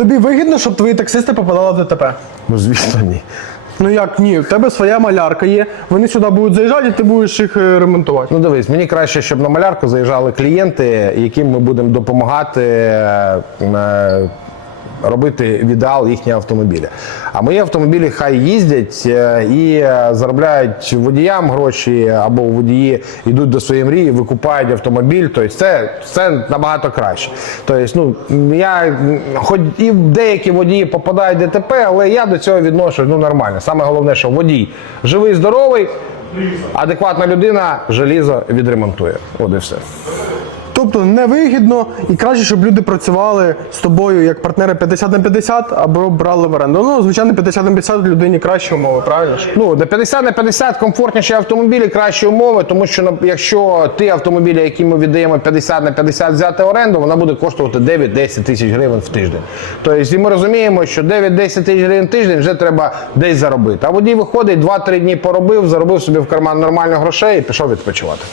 Тобі вигідно, щоб твої таксисти попадали в ДТП? Ну, звісно, ні. Ну як ні, в тебе своя малярка є, вони сюди будуть заїжджати, і ти будеш їх е, ремонтувати. Ну дивись, мені краще, щоб на малярку заїжджали клієнти, яким ми будемо допомагати е, робити в ідеал їхні автомобілі. А мої автомобілі хай їздять е, і е, заробляють водіям гроші, або водії йдуть до своєї мрії, викупають автомобіль. Тобто це, це набагато краще. Тобто, ну я хоч і деякі водії попадають в ДТП, але я до цього відношусь ну нормально. Саме головне, що водій живий, здоровий. Адекватна людина желізо відремонтує. От і все. Тобто невигідно і краще, щоб люди працювали з тобою як партнери 50 на 50 або брали в оренду. Ну, звичайно, 50 на 50 людині кращі умови, правильно? Ну, на 50 на 50 комфортніші автомобілі, кращі умови, тому що ну, якщо ті автомобілі, які ми віддаємо 50 на 50 взяти в оренду, вона буде коштувати 9-10 тисяч гривень в тиждень. Тобто, і ми розуміємо, що 9-10 тисяч гривень в тиждень вже треба десь заробити. А водій виходить, 2-3 дні поробив, заробив собі в карман нормально грошей і пішов відпочивати.